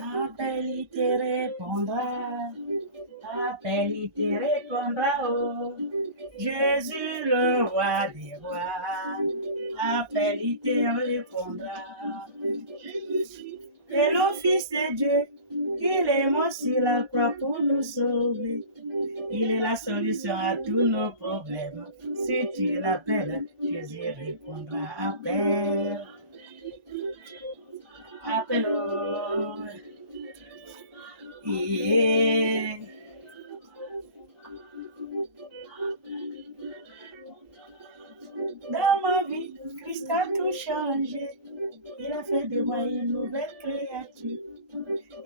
Appelle, il te répondra. Appelle, il te répondra. Oh, Jésus le roi des rois. Appelle, il te répondra. Et le Fils de Dieu, il est mort sur la croix pour nous sauver. Il est la solution à tous nos problèmes. Si tu l'appelles, Jésus répondra. Appelle. Appelle-le. Yeah. Dans ma vie, Christ a tout changé. Il a fait de moi une nouvelle créature.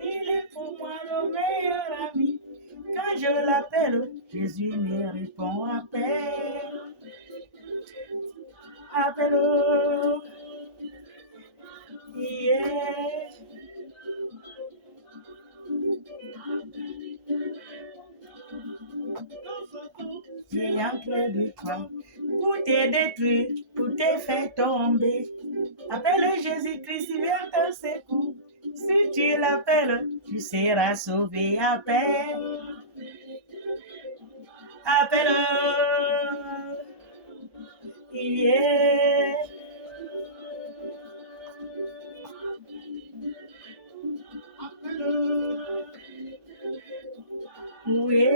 Il est pour moi le meilleur ami. Quand je l'appelle, Jésus me répond. Appelle. Appelle. Yeah. J'ai un clé de toi pour te détruire, pour te faire tomber. Appelle Jésus-Christ, il vient ton secours. Si tu l'appelles, tu seras sauvé. Appelle. Appelle. Yeah. Oui,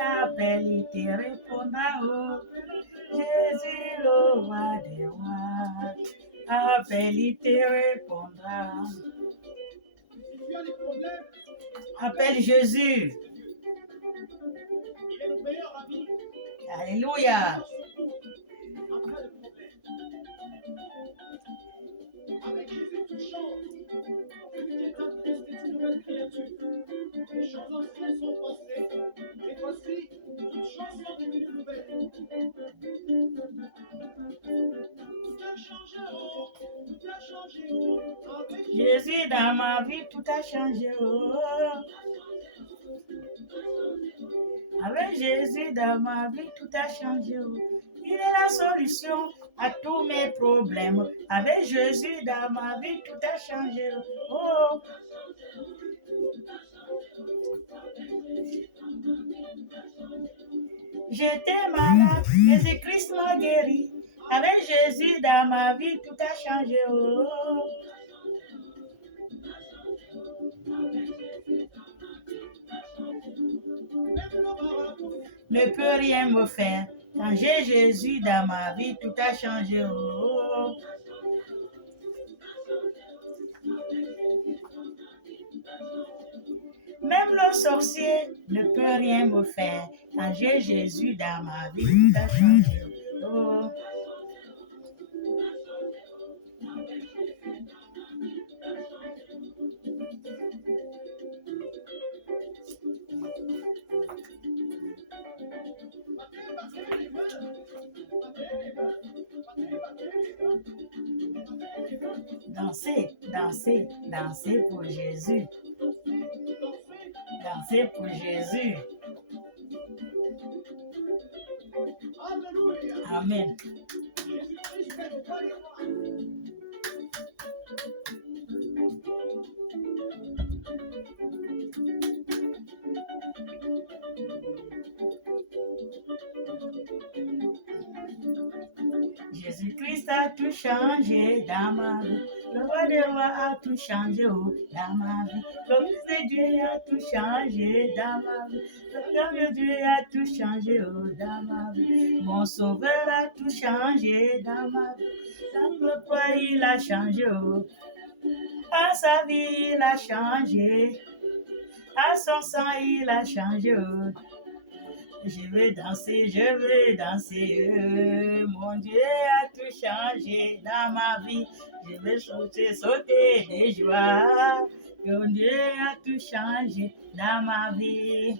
appelle, il te répondra. Oh, Jésus, le roi des rois. Appelle, il te répondra. Appelle Jésus. Alléluia. Avec Jésus, tu chantes. Tu es un Christ, une nouvelle créature. Les choses anciennes sont passées. Et voici, toutes choses sont devenues nouvelles. Tout a changé, oh. Tout a changé, oh. Avec Jésus, dans ma vie, tout a changé. Oh. Avec Jésus, dans ma vie, tout a changé. Oh. Il est la solution à tous mes problèmes. Avec Jésus, dans ma vie, tout a changé. Oh. J'étais malade, Jésus-Christ m'a guéri. Avec Jésus, dans ma vie, tout a changé. Oh. Ne peut rien me faire. Quand j'ai Jésus dans ma vie, tout a changé. Oh. Même le sorcier ne peut rien me faire. Quand j'ai Jésus dans ma vie, tout a changé. Oh. Dansez, dansez, dansez pour Jésus. Dansez pour Jésus. Amen. Jésus-Christ a tout changé dans ma vie. Le roi des rois a tout changé oh, dans ma vie. Le Fils de Dieu a tout changé dans ma vie. Le Fils de Dieu a tout changé oh, dans ma vie. Mon sauveur a tout changé dans ma vie. Dans le poids, il a changé oh. À sa vie, il a changé. À son sang, il a changé oh. Je veux danser, mon Dieu a tout changé dans ma vie. Je veux sauter, sauter de joie. Mon Dieu a tout changé dans ma vie.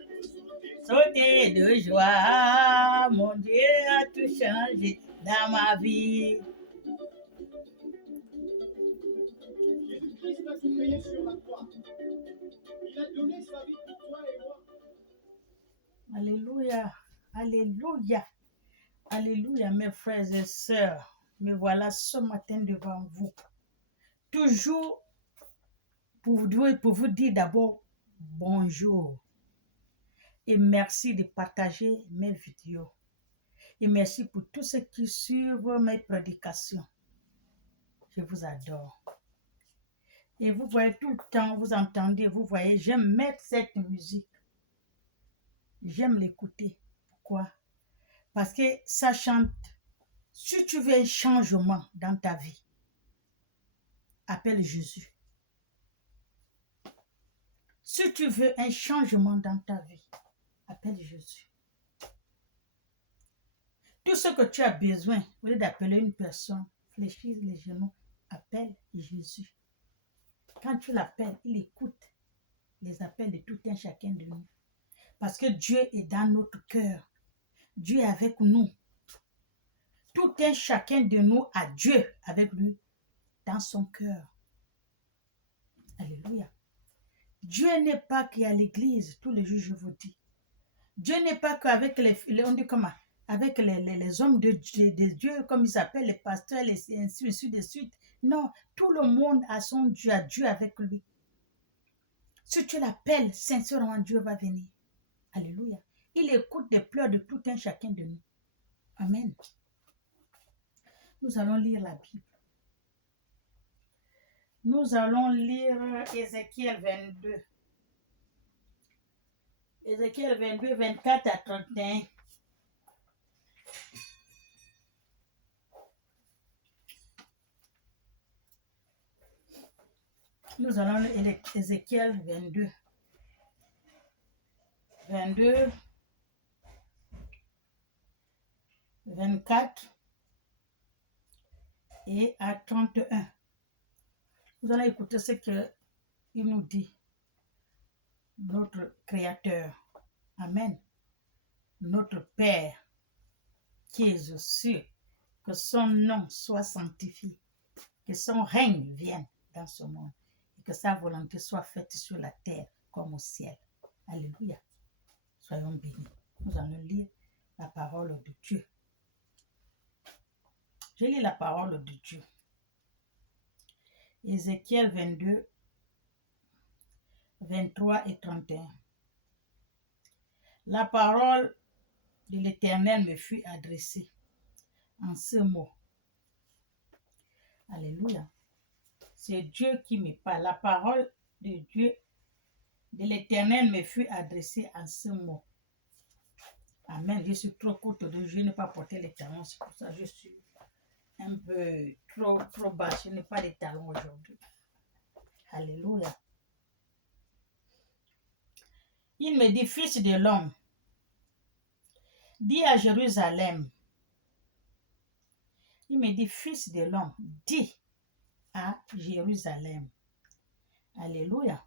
Sauter de joie, mon Dieu a tout changé dans ma vie. Jésus-Christ a tout payé sur la croix. Il a donné sa vie pour toi et moi. Alléluia, alléluia, alléluia, mes frères et sœurs. Me voilà ce matin devant vous. Toujours pour vous dire d'abord bonjour. Et merci de partager mes vidéos. Et merci pour tous ceux qui suivent mes prédications. Je vous adore. Et vous voyez tout le temps, vous entendez, vous voyez, j'aime mettre cette musique. J'aime l'écouter. Pourquoi? Parce que ça chante. Si tu veux un changement dans ta vie, appelle Jésus. Si tu veux un changement dans ta vie, appelle Jésus. Tout ce que tu as besoin, au lieu d'appeler une personne, fléchir les genoux, appelle Jésus. Quand tu l'appelles, il écoute les appels de tout un chacun de nous. Parce que Dieu est dans notre cœur. Dieu est avec nous. Tout un chacun de nous a Dieu avec lui dans son cœur. Alléluia. Dieu n'est pas qu'à l'église, tous les jours je vous dis. Dieu n'est pas qu'avec on dit comment? Avec les hommes de Dieu, comme ils s'appellent, les pasteurs, et ainsi de suite. Non, tout le monde a son Dieu, a Dieu avec lui. Si tu l'appelles, sincèrement, Dieu va venir. Alléluia. Il écoute les pleurs de tout un chacun de nous. Amen. Nous allons lire la Bible. Nous allons lire Ézéchiel 22. Ézéchiel 22, 24 à 31. Nous allons lire Ézéchiel 22. 22, 24 et à 31. Nous allons écouter ce qu'il nous dit, notre Créateur. Amen. Notre Père qui est aux cieux, que son nom soit sanctifié, que son règne vienne dans ce monde et que sa volonté soit faite sur la terre comme au ciel. Alléluia. Soyons bénis. Nous allons lire la parole de Dieu. Je lis la parole de Dieu. Ézéchiel 22, 23 et 31. La parole de l'Éternel me fut adressée en ce mot. Alléluia. C'est Dieu qui me parle. La parole de Dieu, de l'Éternel me fut adressée en ce mot. Amen. Je suis trop courte, donc je n'ai pas porté les talons. C'est pour ça que je suis un peu trop bas. Je n'ai pas les talons aujourd'hui. Alléluia. Il me dit, fils de l'homme, dis à Jérusalem. Il me dit, fils de l'homme, dis à Jérusalem. Alléluia.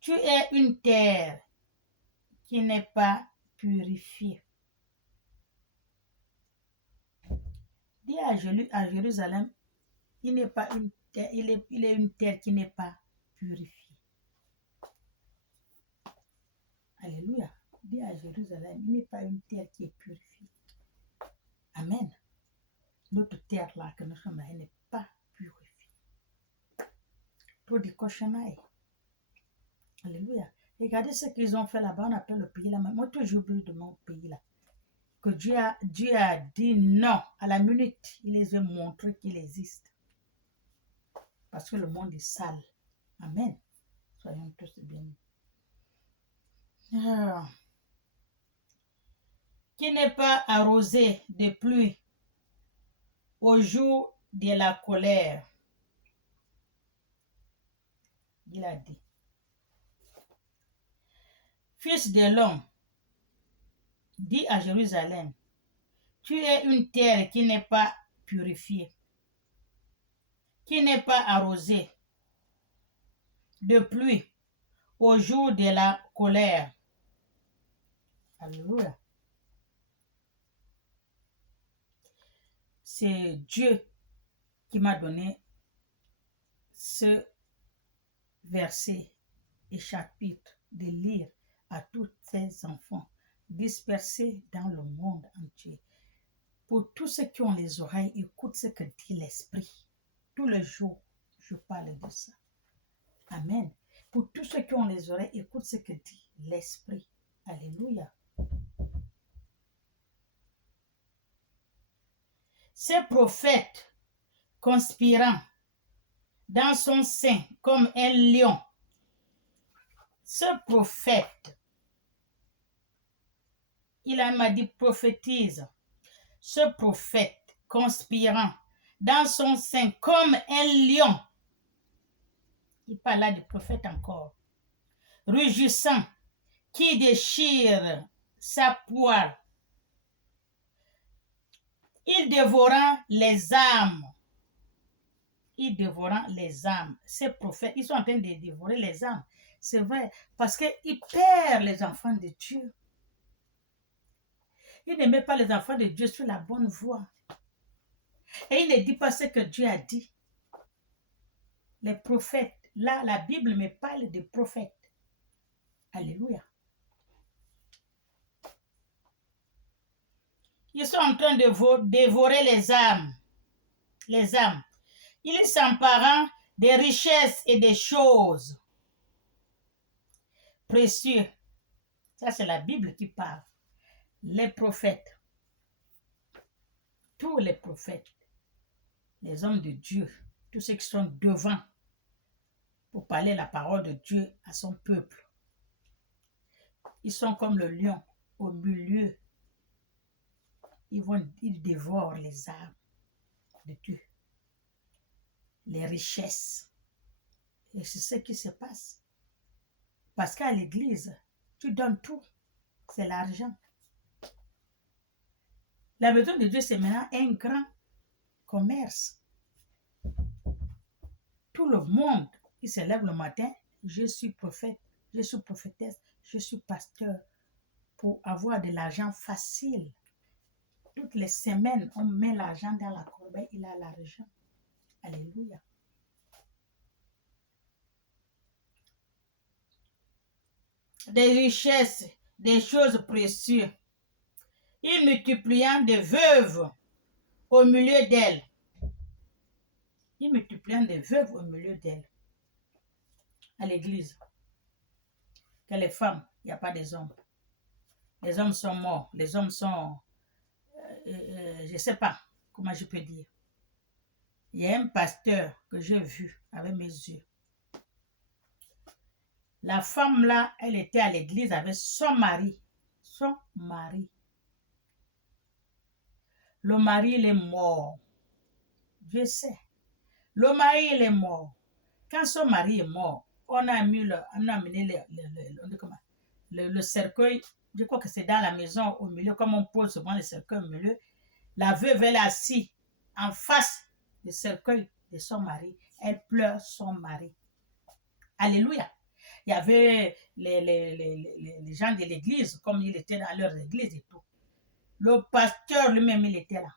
Tu es une terre qui n'est pas purifiée. Dis à Jérusalem, il n'est pas une terre, il est une terre qui n'est pas purifiée. Alléluia. Dis à Jérusalem, il n'est pas une terre qui est purifiée. Amen. Notre terre là que nous sommes là, elle n'est pas purifiée. Trop de cochonneries. Alléluia. Regardez ce qu'ils ont fait là-bas, on appelle le pays là. Moi, toujours oublié de mon pays là. Que Dieu a dit non. À la minute, il les a montré qu'il existe. Parce que le monde est sale. Amen. Soyons tous bénis. Qui n'est pas arrosé de pluie au jour de la colère. Il a dit. Fils de l'homme, dis à Jérusalem, tu es une terre qui n'est pas purifiée, qui n'est pas arrosée de pluie au jour de la colère. Alléluia. c'est Dieu qui m'a donné ce verset et chapitre de lire à tous ces enfants dispersés dans le monde entier. Pour tous ceux qui ont les oreilles, écoute ce que dit l'Esprit. Tous les jours, je parle de ça. Amen. Pour tous ceux qui ont les oreilles, écoute ce que dit l'Esprit. Alléluia. Ces prophètes conspirant dans son sein comme un lion. Ce prophète, m'a dit prophétise. Ce prophète conspirant dans son sein comme un lion. Il parle là du prophète encore. Rugissant, qui déchire sa poire. Il dévorant les âmes. Il dévorant les âmes. Ces prophètes, ils sont en train de dévorer les âmes. C'est vrai, parce qu'ils perdent les enfants de Dieu. Il ne met pas les enfants de Dieu sur la bonne voie. Et il ne dit pas ce que Dieu a dit. Les prophètes, là, la Bible me parle des prophètes. Alléluia. Ils sont en train de dévorer les âmes. Les âmes. Ils s'emparent des richesses et des choses précieuses. Ça, c'est la Bible qui parle. Les prophètes. Tous les prophètes. Les hommes de Dieu. Tous ceux qui sont devant pour parler la parole de Dieu à son peuple. Ils sont comme le lion au milieu. Ils dévorent les âmes de Dieu. Les richesses. Et c'est ce qui se passe. Parce qu'à l'église, tu donnes tout. C'est l'argent. La maison de Dieu, c'est maintenant un grand commerce. Tout le monde, il se lève le matin, je suis prophète, je suis prophétesse, je suis pasteur, pour avoir de l'argent facile. Toutes les semaines, on met l'argent dans la corbeille, il a l'argent. Alléluia. Des richesses, des choses précieuses. Il multipliant des veuves au milieu d'elles. Il multipliant des veuves au milieu d'elles. À l'église. Que les femmes, il n'y a pas des hommes. Les hommes sont morts. Les hommes sont... je ne sais pas comment je peux dire. Il y a un pasteur que j'ai vu avec mes yeux. La femme là, elle était à l'église avec son mari. Son mari. Le mari, il est mort. Je sais. Le mari, il est mort. Quand son mari est mort, on a amené le cercueil. Je crois que c'est dans la maison au milieu, comme on pose souvent le cercueil au milieu. La veuve, elle est assise en face du cercueil de son mari. Elle pleure son mari. Alléluia. Il y avait les gens de l'église, comme il était dans leur église et tout. Le pasteur lui-même, il était là.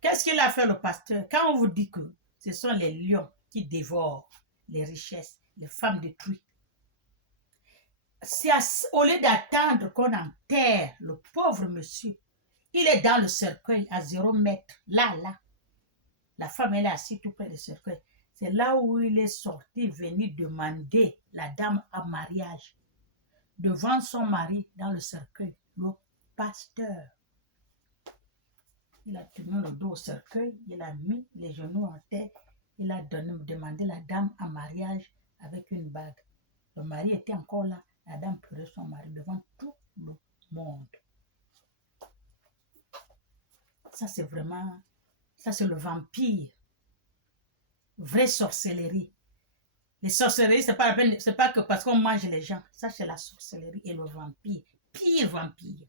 Qu'est-ce qu'il a fait le pasteur? Quand on vous dit que ce sont les lions qui dévorent les richesses, les femmes détruites, c'est au lieu d'attendre qu'on enterre le pauvre monsieur, il est dans le cercueil à 0 mètre, là. La femme, elle est assise tout près du cercueil. C'est là où il est sorti, venu demander la dame en mariage. Devant son mari, dans le cercueil, le pasteur. Il a tenu le dos au cercueil, il a mis les genoux en terre, il a demandé la dame en mariage avec une bague. Le mari était encore là, la dame pleurait son mari devant tout le monde. Ça, c'est vraiment, ça c'est le vampire. Vraie sorcellerie. Les sorcelleries, c'est pas la peine, c'est pas que parce qu'on mange les gens. Ça, c'est la sorcellerie et le vampire. Pire vampire.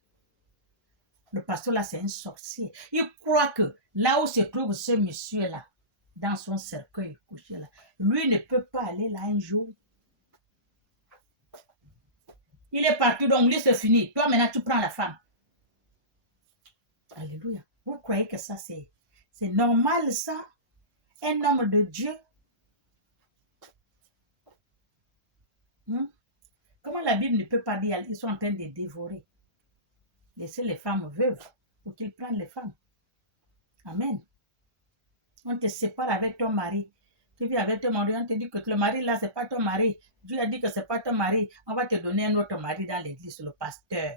Le pasteur là, c'est un sorcier. Il croit que là où se trouve ce monsieur-là, dans son cercueil couché là, lui ne peut pas aller là un jour. Il est parti, donc lui c'est fini. Toi maintenant tu prends la femme. Alléluia. Vous croyez que ça, c'est normal, ça? Un homme de Dieu? Comment la Bible ne peut pas dire ils sont en train de dévorer? Laissez les femmes veuves pour qu'ils prennent les femmes. Amen. On te sépare avec ton mari. Tu vis avec ton mari, on te dit que le mari là, ce n'est pas ton mari. Dieu a dit que ce n'est pas ton mari. On va te donner un autre mari dans l'église, le pasteur.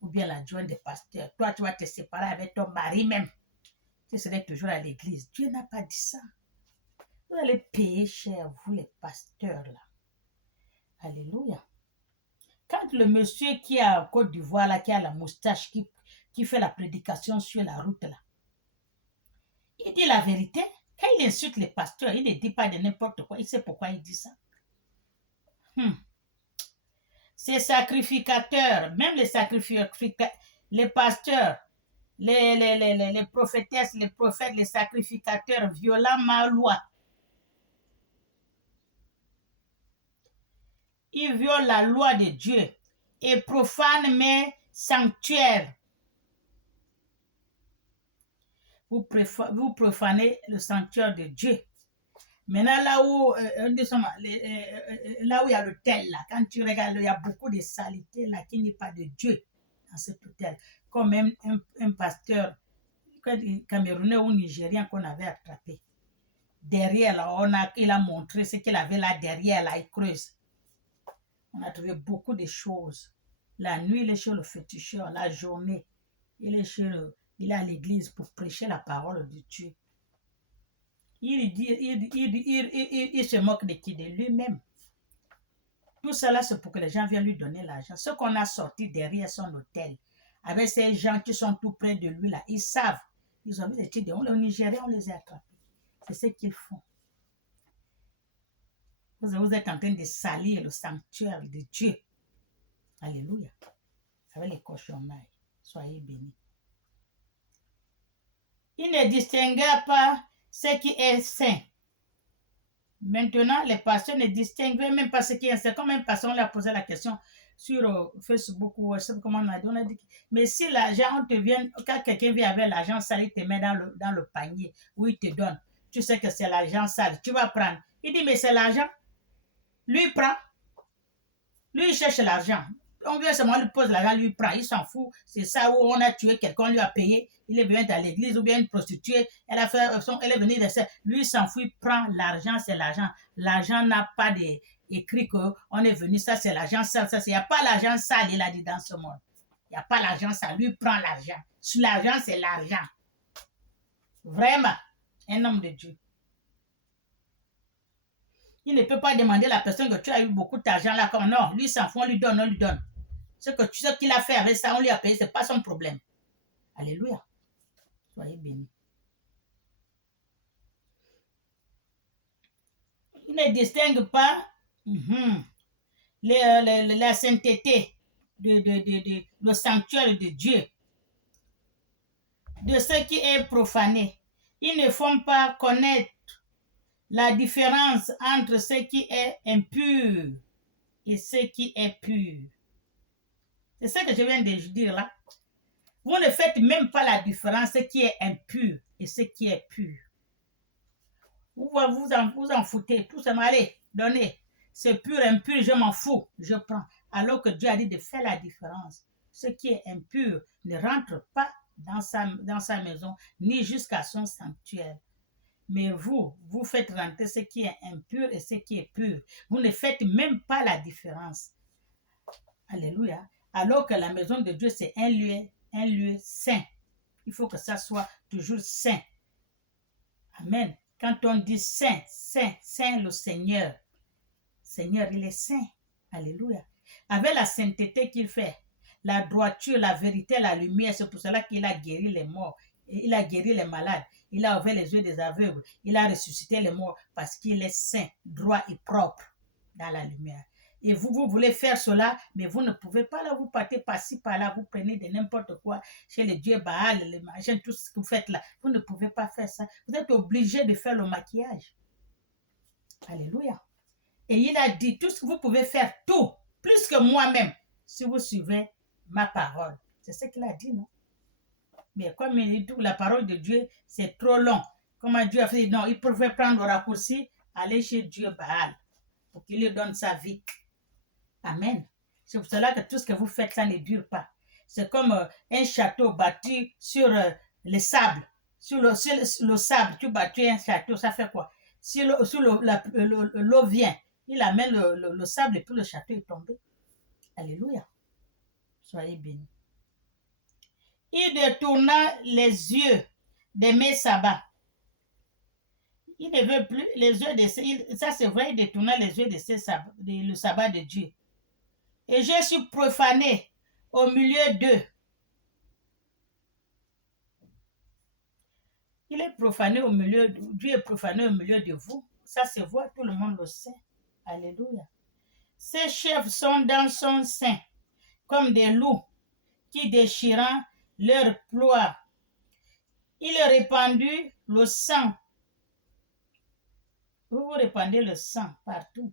Ou bien l'adjoint des pasteurs. Toi, tu vas te séparer avec ton mari même. Tu serais toujours à l'église. Dieu n'a pas dit ça. Vous allez payer cher, vous les pasteurs là. Alléluia. Quand le monsieur qui est en Côte d'Ivoire là, qui a la moustache, qui fait la prédication sur la route là, il dit la vérité. Quand il insulte les pasteurs, il ne dit pas de n'importe quoi. Il sait pourquoi il dit ça. Ces sacrificateurs, même les sacrificateurs, les pasteurs, les prophétesses, les prophètes, les sacrificateurs violent ma loi. Ils violent la loi de Dieu et profanent mes sanctuaires. Vous profanez le sanctuaire de Dieu. Maintenant, là où il y a l'autel, là, quand tu regardes, il y a beaucoup de saleté là qui n'est pas de Dieu dans cet hôtel. Comme même un pasteur camerounais ou nigérien qu'on avait attrapé. Derrière, là, il a montré ce qu'il avait là derrière, là, il creuse. On a trouvé beaucoup de choses. La nuit, il est chez le féticheur. La journée, il est à l'église pour prêcher la parole de Dieu. Il se moque de qui? De lui-même. Tout cela, c'est pour que les gens viennent lui donner l'argent. Ce qu'on a sorti derrière son hôtel, avec ces gens qui sont tout près de lui, là, ils savent. Ils ont été au Nigeria, on les a attrapés. C'est ce qu'ils font. Vous êtes en train de salir le sanctuaire de Dieu. Alléluia. Avec les cochonnailles. Soyez bénis. Il ne distingua pas ce qui est saint. Maintenant, les pasteurs ne distinguaient même pas ce qui est saint. Comme un pasteur, on lui a posé la question sur Facebook ou comment on a dit. Mais si l'argent, quand quelqu'un vient avec l'argent sale, il te met dans le panier où il te donne. Tu sais que c'est l'argent sale. Tu vas prendre. Il dit, mais c'est l'argent. Lui, il prend. Lui, il cherche l'argent. On vient seulement lui pose l'argent, lui prend. Il s'en fout. C'est ça où on a tué quelqu'un, lui a payé. Il est venu à l'église ou bien une prostituée. Elle est venue de ça. Lui, il s'en fout. Il prend l'argent, c'est l'argent. L'argent n'a pas écrit qu'on est venu. Ça, c'est l'argent sale. Il n'y a pas l'argent sale, il a dit dans ce monde. Il n'y a pas l'argent sale. Lui, il prend l'argent. Sur l'argent, c'est l'argent. Vraiment, un homme de Dieu. Il ne peut pas demander à la personne que tu as eu beaucoup d'argent là. Comme non, lui s'en fout, on lui donne. Ce qu'il a fait avec ça, on lui a payé, ce n'est pas son problème. Alléluia. Soyez bénis. Il ne distingue pas la sainteté, le sanctuaire de Dieu, de ce qui est profané. Ils ne font pas connaître la différence entre ce qui est impur et ce qui est pur. C'est ça que je viens de dire là. Vous ne faites même pas la différence ce qui est impur et ce qui est pur. Vous en foutez. Tout ça, allez, donnez. C'est pur, impur, je m'en fous. Je prends. Alors que Dieu a dit de faire la différence. Ce qui est impur ne rentre pas dans sa maison, ni jusqu'à son sanctuaire. Mais vous faites rentrer ce qui est impur et ce qui est pur. Vous ne faites même pas la différence. Alléluia. Alors que la maison de Dieu, c'est un lieu saint. Il faut que ça soit toujours saint. Amen. Quand on dit saint, le Seigneur. Seigneur, il est saint. Alléluia. Avec la sainteté qu'il fait, la droiture, la vérité, la lumière, c'est pour cela qu'il a guéri les morts. Il a guéri les malades. Il a ouvert les yeux des aveugles. Il a ressuscité les morts parce qu'il est saint, droit et propre dans la lumière. Et vous voulez faire cela, mais vous ne pouvez pas là, vous partez par-ci, par-là, vous prenez de n'importe quoi chez les dieux Baal, les machins, tout ce que vous faites là. Vous ne pouvez pas faire ça. Vous êtes obligé de faire le maquillage. Alléluia. Et il a dit, tout ce que vous pouvez faire, tout, plus que moi-même, si vous suivez ma parole. C'est ce qu'il a dit, non? Mais comme il dit, la parole de Dieu, c'est trop long. Comment Dieu a fait? Non, il préfère prendre le raccourci, aller chez Dieu Baal, pour qu'il lui donne sa vie. Amen. C'est pour cela que tout ce que vous faites, ça ne dure pas. C'est comme un château bâti sur le sable. Sur le sable, tu bâtis un château, ça fait quoi? Si l'eau vient, il amène le sable et puis le château est tombé. Alléluia. Soyez bénis. Il détourna les yeux de mes sabbats. Il ne veut plus les yeux de ça c'est vrai, il détourna les yeux de le sabbat de Dieu. Et je suis profané au milieu d'eux. Il est profané au milieu, Dieu est profané au milieu de vous. Ça se voit, tout le monde le sait. Alléluia. Ces chefs sont dans son sein, comme des loups qui déchirant leur ploie. Il a répandu le sang. Vous répandez le sang partout.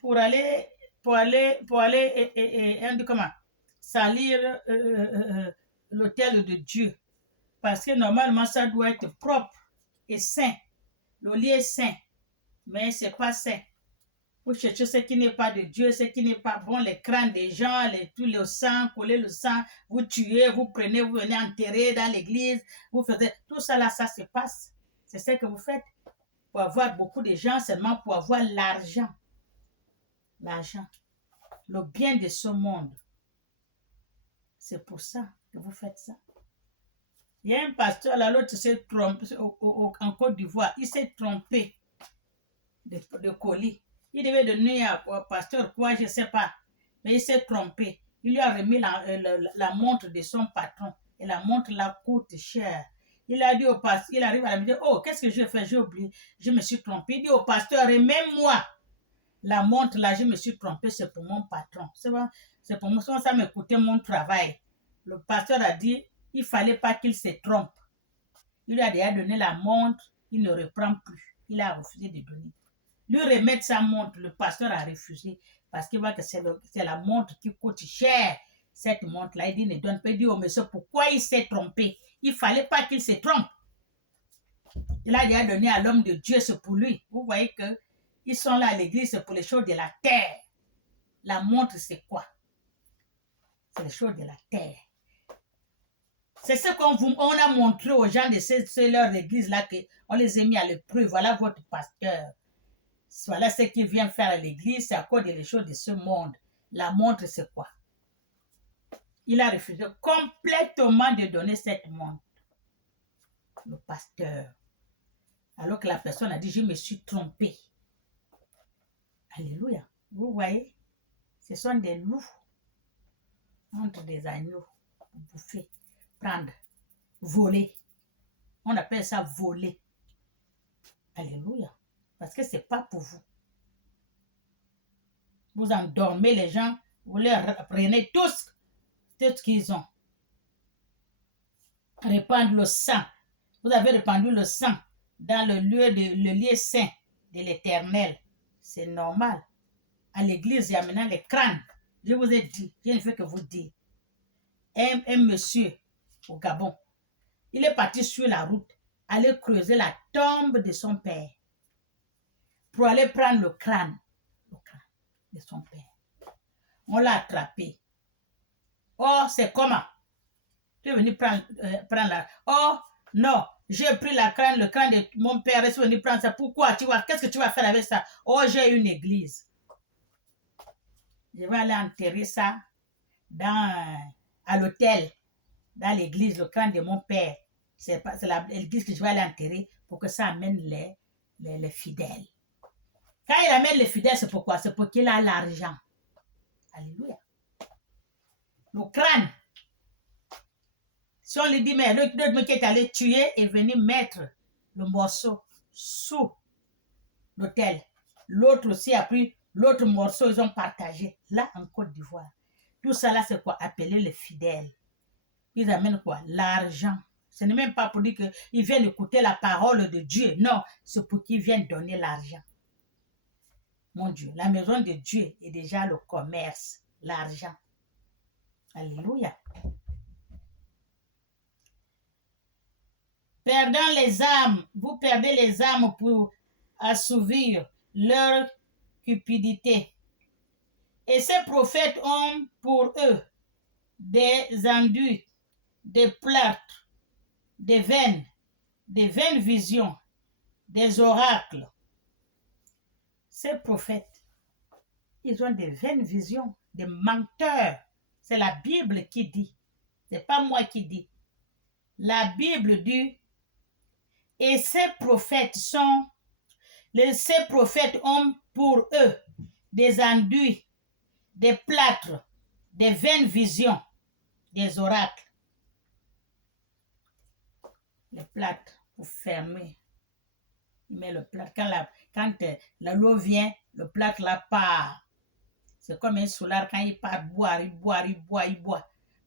Pour aller comment, salir l'autel de Dieu. Parce que normalement, ça doit être propre et saint. Le lieu est saint, mais ce n'est pas saint. Vous cherchez ce qui n'est pas de Dieu, ce qui n'est pas bon, les crânes des gens, tout le sang, coller le sang, vous tuez, vous prenez, vous venez enterrer dans l'église, vous faites tout ça là, ça se passe. C'est ce que vous faites pour avoir beaucoup de gens, seulement pour avoir l'argent. L'argent, le bien de ce monde. C'est pour ça que vous faites ça. Il y a un pasteur, là, l'autre s'est trompé en Côte d'Ivoire. Il s'est trompé de colis. Il devait donner au pasteur quoi, je ne sais pas. Mais il s'est trompé. Il lui a remis la montre de son patron. Et la montre la coûte cher. Il a dit au pasteur, il arrive à la maison, oh, qu'est-ce que j'ai fait? J'ai oublié. Je me suis trompé. Il dit au pasteur, remets-moi la montre là, je me suis trompé, c'est pour mon patron. C'est pour moi, ça me coûtait mon travail. Le pasteur a dit, il ne fallait pas qu'il se trompe. Il lui a déjà donné la montre, il ne reprend plus. Il a refusé de donner. Lui remettre sa montre, le pasteur a refusé parce qu'il voit que c'est la montre qui coûte cher. Cette montre-là, il dit, ne donne pas. Il dit au monsieur, pourquoi il s'est trompé? Il ne fallait pas qu'il se trompe. Il a déjà donné à l'homme de Dieu, c'est pour lui. Vous voyez que ils sont là à l'église, c'est pour les choses de la terre. La montre, c'est quoi? C'est les choses de la terre. C'est ce qu'on a montré aux gens de leur église-là, qu'on les a mis à l'épreuve. Voilà votre pasteur. Voilà ce qu'il vient faire à l'église, c'est à cause des choses de ce monde. La montre, c'est quoi? Il a refusé complètement de donner cette montre. Le pasteur. Alors que la personne a dit, je me suis trompé. Alléluia. Vous voyez, ce sont des loups entre des agneaux pour bouffer, prendre, voler. On appelle ça voler. Alléluia. Parce que ce n'est pas pour vous. Vous endormez les gens, vous leur prenez tout ce qu'ils ont. Répandre le sang. Vous avez répandu le sang dans le lieu saint de l'Éternel. C'est normal. À l'église, il y a maintenant les crânes. Je vous ai dit, je ne fais que vous dire. Un monsieur au Gabon, il est parti sur la route, aller creuser la tombe de son père pour aller prendre le crâne de son père. On l'a attrapé. Oh, c'est comment? Tu es venu prendre la... Oh, non, j'ai pris le crâne de mon père, je suis venu prendre ça. Pourquoi? Qu'est-ce que tu vas faire avec ça? Oh, j'ai une église. Je vais aller enterrer ça à l'hôtel, dans l'église, le crâne de mon père. C'est l'église que je vais aller enterrer pour que ça amène les fidèles. Quand il amène les fidèles, c'est pourquoi? C'est pour qu'il a l'argent. Alléluia. Le crâne. Si on lui dit, mais l'autre qui est allé tuer est venu mettre le morceau sous l'autel. L'autre aussi a pris l'autre morceau, ils ont partagé. Là, en Côte d'Ivoire. Tout ça là, c'est quoi? Appeler les fidèles. Ils amènent quoi? L'argent. Ce n'est même pas pour dire qu'ils viennent écouter la parole de Dieu. Non, c'est pour qu'ils viennent donner l'argent. Mon Dieu, la maison de Dieu est déjà le commerce, l'argent. Alléluia. vous perdez les âmes pour assouvir leur cupidité. Et ces prophètes ont pour eux des enduits, des plâtres, des vaines visions, des oracles. Ces prophètes, ils ont des vaines visions, des menteurs. C'est la Bible qui dit. C'est pas moi qui dis. La Bible dit. Et ces prophètes ont pour eux des enduits, des plâtres, des vaines visions, des oracles. Les plâtres pour fermer. Il met le plâtre. Quand l'eau vient, le plâtre là part. C'est comme un solar, quand il part boire, il boit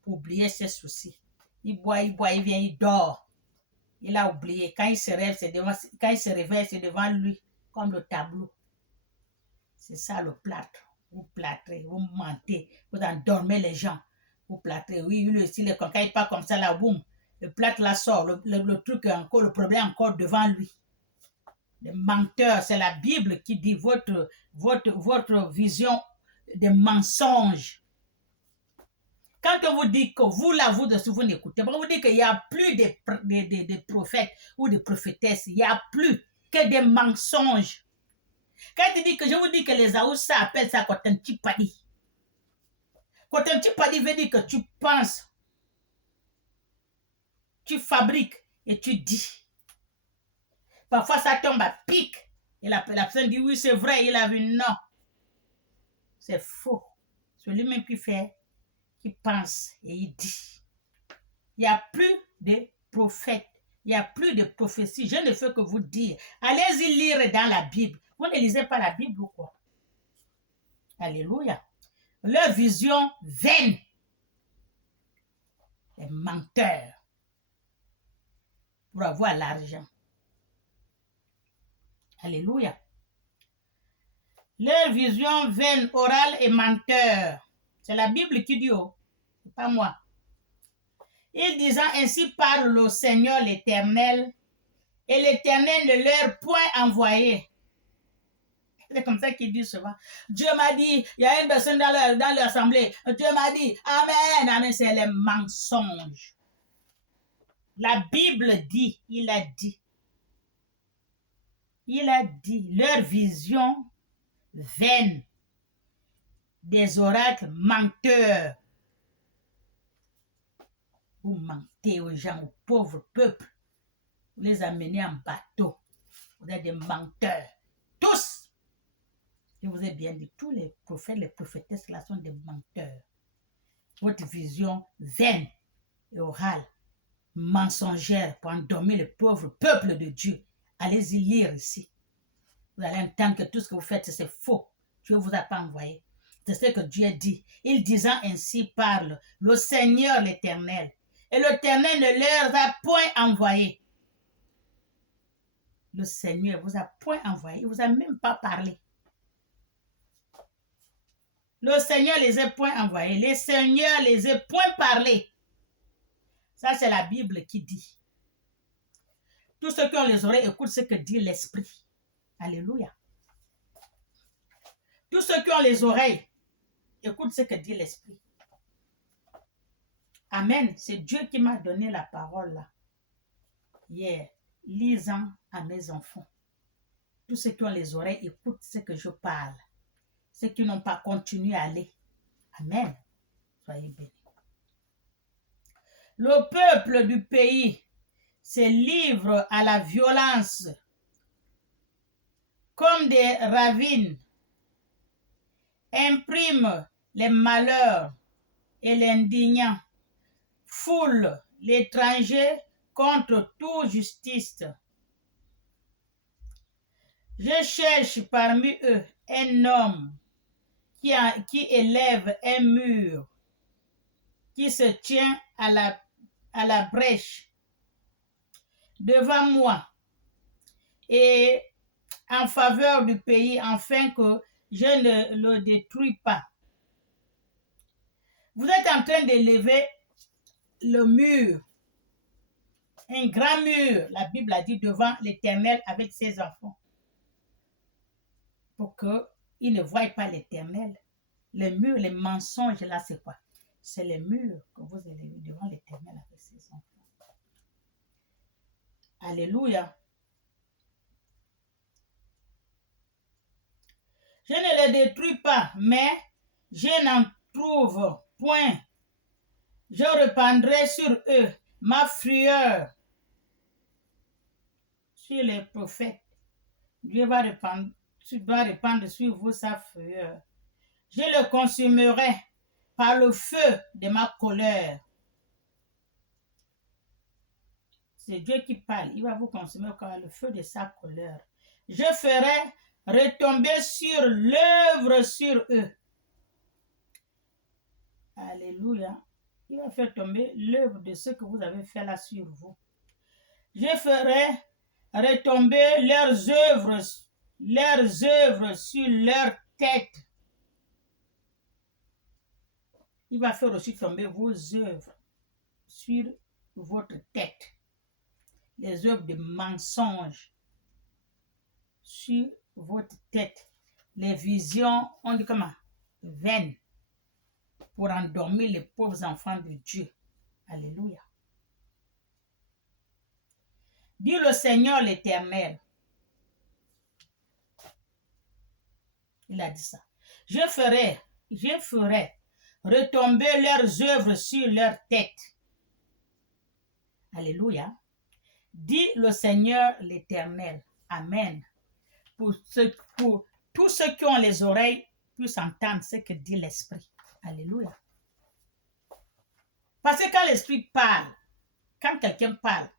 pour oublier ses soucis. Il boit, il vient, il dort. Il a oublié. Quand il se réveille, c'est devant lui, comme le tableau. C'est ça le plâtre. Vous plâtrez, vous mentez, vous endormez les gens. Vous plâtrez. Oui, lui aussi, quand il part comme ça, là, boum, le plâtre là sort, le truc est encore, le problème est encore devant lui. Les menteurs, c'est la Bible qui dit votre vision des mensonges. Quand on vous dit que vous n'écoutez pas, on vous dit qu'il n'y a plus de prophètes ou de prophétesses, il n'y a plus que des mensonges. Quand il dit que je vous dis que les Aoussa appellent ça Kotentipadi. Kotentipadi veut dire que tu penses, tu fabriques et tu dis. Parfois ça tombe à pic. Et la personne dit oui, c'est vrai, il a vu. Non. C'est faux. Celui-même qui fait, qui pense et il dit. Il n'y a plus de prophètes. Il n'y a plus de prophétie. Je ne fais que vous dire. Allez-y lire dans la Bible. Vous ne lisez pas la Bible ou quoi? Alléluia. Leur vision vaine. Les menteurs. Pour avoir l'argent. Alléluia. Leur vision vaine, orale et menteur. C'est la Bible qui dit, oh, c'est pas moi. Ils disant ainsi parle le Seigneur l'Éternel, et l'Éternel ne leur point envoyé. C'est comme ça qu'il dit souvent. Dieu m'a dit, il y a une personne dans l'assemblée. Dieu m'a dit, amen, amen, c'est les mensonges. La Bible dit, il a dit. Il a dit, leur vision vaine, des oracles menteurs. Vous mentez aux gens, aux pauvres peuples. Vous les amenez en bateau. Vous êtes des menteurs. Tous. Je vous ai bien dit, tous les prophètes, les prophétesses là sont des menteurs. Votre vision vaine et orale, mensongère pour endormir le pauvre peuple de Dieu. Allez-y lire ici. Vous allez entendre que tout ce que vous faites, c'est faux. Dieu ne vous a pas envoyé. C'est ce que Dieu dit. Il disant ainsi parle le Seigneur l'Éternel. Et l'Éternel ne leur a point envoyé. Le Seigneur ne vous a point envoyé. Il ne vous a même pas parlé. Le Seigneur les a point envoyés. Le Seigneur les a point parlé. Ça, c'est la Bible qui dit. Tous ceux qui ont les oreilles écoutent ce que dit l'Esprit. Alléluia. Tous ceux qui ont les oreilles écoutent ce que dit l'Esprit. Amen. C'est Dieu qui m'a donné la parole là. Hier, lisant à mes enfants. Tous ceux qui ont les oreilles écoutent ce que je parle. Ceux qui n'ont pas continué à aller. Amen. Soyez bénis. Le peuple du pays se livre à la violence comme des ravines, imprime les malheurs et l'indignant, foule l'étranger contre toute justice. Je cherche parmi eux un homme qui élève un mur, qui se tient à la brèche devant moi et en faveur du pays, afin que je ne le détruis pas. Vous êtes en train d'élever le mur un grand mur, la Bible a dit, devant l'Éternel avec ses enfants. Pour qu'ils ne voient pas l'Éternel. Les murs, les mensonges, là, c'est quoi? C'est les murs que vous élevez devant l'Éternel avec ses enfants. Alléluia. Je ne les détruis pas, mais je n'en trouve point. Je répandrai sur eux ma frayeur. Sur les prophètes, Dieu va répandre sur vous sa frayeur. Je le consumerai par le feu de ma colère. C'est Dieu qui parle. Il va vous consumer par le feu de sa colère. Je ferai retomber sur l'œuvre sur eux. Alléluia. Il va faire tomber l'œuvre de ce que vous avez fait là sur vous. Je ferai retomber leurs œuvres sur leur tête. Il va faire aussi tomber vos œuvres sur votre tête. Les œuvres de mensonges sur votre tête. Les visions, on dit comment? Vaines. Pour endormir les pauvres enfants de Dieu. Alléluia. Dit le Seigneur l'Éternel. Il a dit ça. Je ferai retomber leurs œuvres sur leur tête. Alléluia. Dit le Seigneur l'Éternel. Amen. Pour tous ceux qui ont les oreilles puissent entendre ce que dit l'Esprit. Alléluia. Parce que quand l'Esprit parle, quand quelqu'un parle,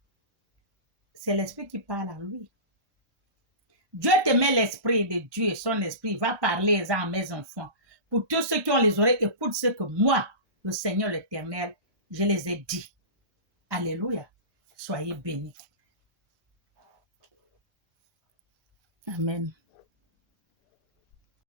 c'est l'Esprit qui parle en lui. Dieu te met l'Esprit de Dieu et son Esprit va parler à mes enfants. Pour tous ceux qui ont les oreilles, écoute ce que moi, le Seigneur l'Éternel, je les ai dit. Alléluia. Soyez bénis. Amen.